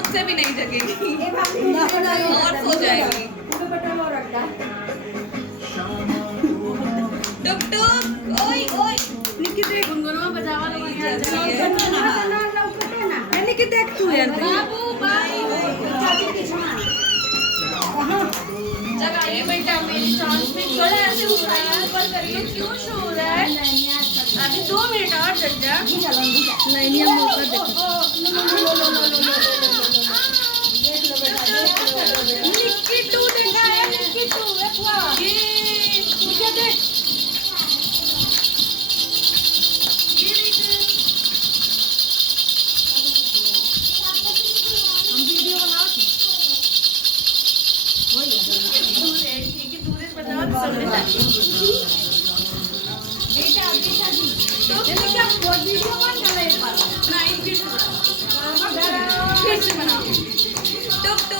मुझसे भी नहीं जगेगी और सो जाएगी। टुक टुक ओए ओए निकी देख गुनगुनवा बजावा लो निकी देख तू यार बाबू बाबू जगाइए बेटा मेरी सांस में थोड़ा ऐसे उठाइए ऊपर करिए क्यों शो हो रहा है अभी 2 मिनट और चल जा नहीं नहीं हम ऊपर देखो निकी टू देखा है निकी टू देखवा ये निकी देख ये देख हम वीडियो बनाओ दूर है ठीक है दूर है बताओ समझ बेटा बेटा जी तो क्या वीडियो कौन कर